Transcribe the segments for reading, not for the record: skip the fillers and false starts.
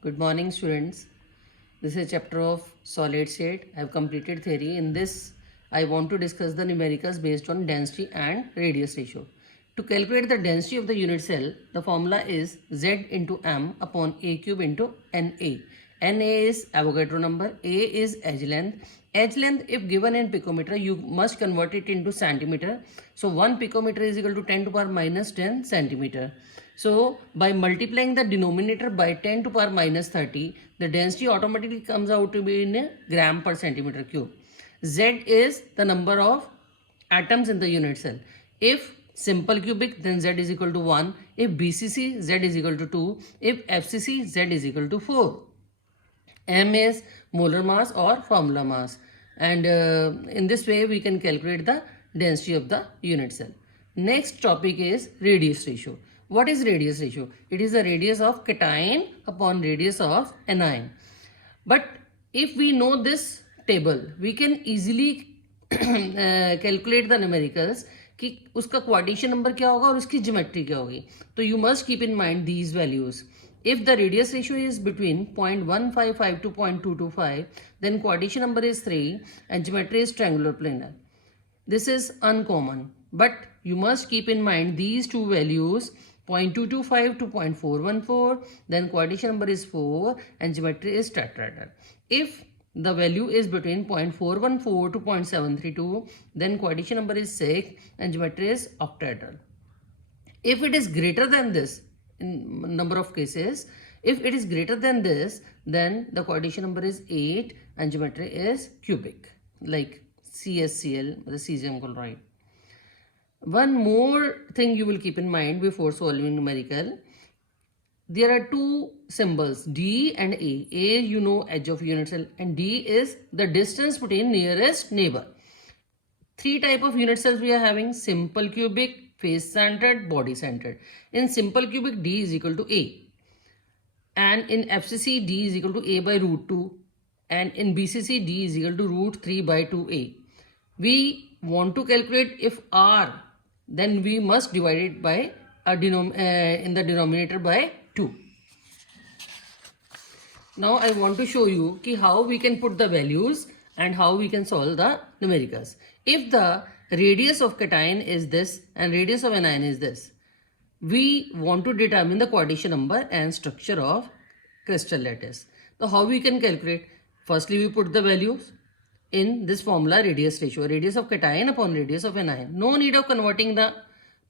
Good morning, students. This is chapter of solid state. I have completed theory. In this, I want to discuss the numericals based on density and radius ratio. To calculate the density of the unit cell, the formula is Z into M upon A cube into NA. NA is Avogadro number, A is edge length. Edge length, if given in picometer, you must convert it into centimeter. So 1 picometer is equal to 10 to the power minus 10 centimeter. So by multiplying the denominator by 10 to the power minus 30, the density automatically comes out to be in gram per centimeter cube. Z is the number of atoms in the unit cell. If simple cubic, then Z is equal to 1. If BCC, Z is equal to 2. If FCC, Z is equal to 4. M is molar mass or formula mass, and in this way we can calculate the density of the unit cell. Next topic is radius ratio. What is radius ratio? It is the radius of cation upon radius of anion. But if we know this table, we can easily calculate the numericals कि उसका क्वाड्रेशन number क्या होगा और उसकी geometry क्या होगी. तो you must keep in mind these values. If the radius ratio is between 0.155 to 0.225, then quadration number is 3 and geometry is triangular planar. This is uncommon, but you must keep in mind these two values, 0.225 to 0.414, then quadration number is 4 and geometry is tetrahedral. If the value is between 0.414 to 0.732, then quadration number is 6 and geometry is octahedral. If it is greater than this, in number of cases, if it is greater than this, then the quadration number is 8 and geometry is cubic, like CSCL, the cesium chloride. One more thing you will keep in mind before solving numerical. There are two symbols, D and A. A, you know, edge of unit cell, and D is the distance between nearest neighbor. Three type of unit cells we are having: simple cubic, face centered, body centered. In simple cubic, D is equal to A, and in FCC, D is equal to A by root 2, and in BCC, D is equal to root 3 by 2A. We want to calculate if R, then we must divide it by in the denominator by 2. Now I want to show you how we can put the values and how we can solve the numericals. If the radius of cation is this and radius of anion is this, we want to determine the quadration number and structure of crystal lattice. So how we can calculate? Firstly, we put the values in this formula, radius ratio, radius of cation upon radius of anion. No need of converting the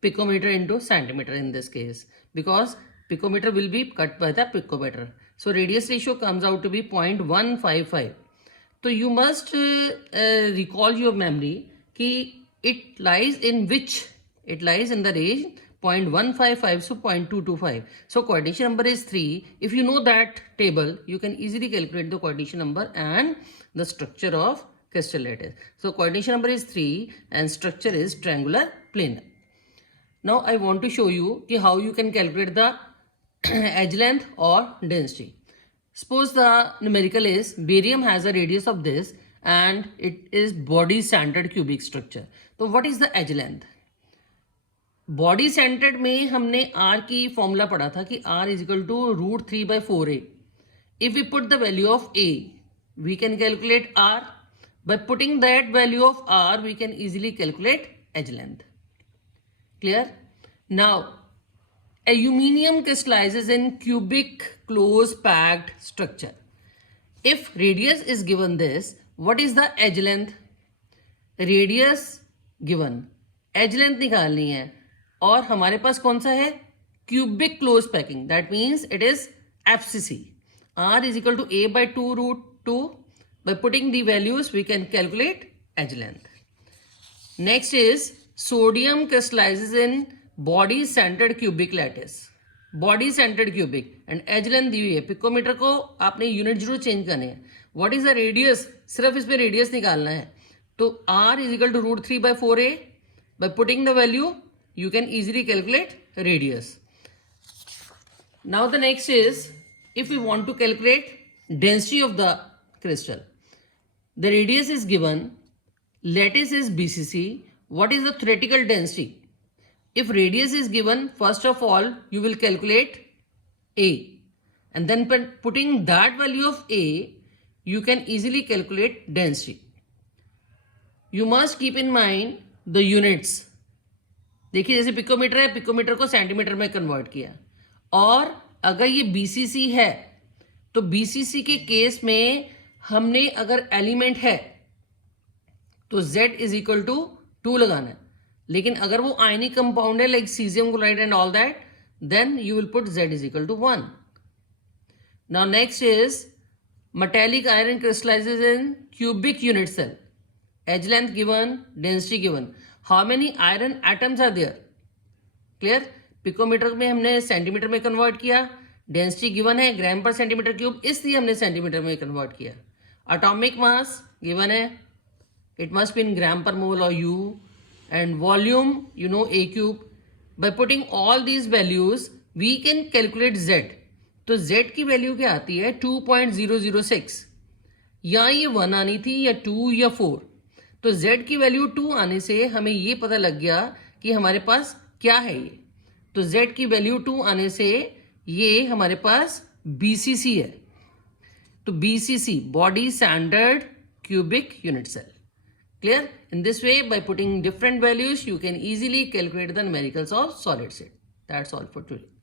picometer into centimeter in this case, because picometer will be cut by the picometer. So radius ratio comes out to be 0.155. So you must recall your memory कि it lies in which? It lies in the range 0.155 to 0.225. So quadration number is 3. If you know that table, you can easily calculate the quadration number and the structure of crystal lattice. So quadration number is 3 and structure is triangular planar. Now I want to show you how you can calculate the edge length or density. Suppose the numerical is barium has a radius of this and it is body centered cubic structure. So what is the edge length? Body centered में हमने R की formula पढ़ा था कि R is equal to root 3 by 4A. If we put the value of A, we can calculate R. By putting that value of R, we can easily calculate edge length. Clear? Now, aluminium crystallizes in cubic close packed structure. If radius is given this, what is the edge length? Radius given, edge length निकालनी है और हमारे पास कौन सा है? Cubic close packing. That means it is FCC. R is equal to A by 2 root 2. By putting the values, we can calculate edge length. Next is sodium crystallizes in body centered cubic lattice. Body centered cubic and edge length दी हुई है. Picometre को आपने unit जरूर change करने हैं. What is the radius? सिर्फ इसमें radius निकालना है. तो R is equal to root 3 by 4A. By putting the value, you can easily calculate radius. Now the next is, if we want to calculate density of the crystal, the radius is given, lattice is BCC. What is the theoretical density? If radius is given, first of all, you will calculate A. and then putting that value of A, you can easily calculate density. You must keep in mind the units. देखिए जैसे picometre है, picometre को centimetre में convert किया, और अगर ये BCC है तो बीसीसी के केस में हमने अगर एलिमेंट है तो Z इज इक्वल टू 2 लगाना है, लेकिन अगर वो आयनिक कंपाउंड है like caesium chloride and all that, then you will put Z is equal to 1. Now next is metallic iron crystallizes in cubic unit cell. Edge length given, density given. How many iron atoms are there? Clear? Picometre में हमने centimetre में convert किया, density given है ग्राम पर centimetre cube, इसलिए हमने centimetre में convert किया. एटॉमिक मास गिवन है, it must be in gram per mole और you, and volume you know A cube. By putting all these values we can calculate Z. तो Z की value क्या आती है 2.006, या ये 1 आनी थी या 2 या 4. तो Z की वैल्यू 2 आने से हमें ये पता लग गया कि हमारे पास क्या है ये. तो Z की वैल्यू 2 आने से ये हमारे पास BCC है. तो BCC body standard cubic unit cell. Clear? In this way by putting different values you can easily calculate the numericals of solid state. That's all for today.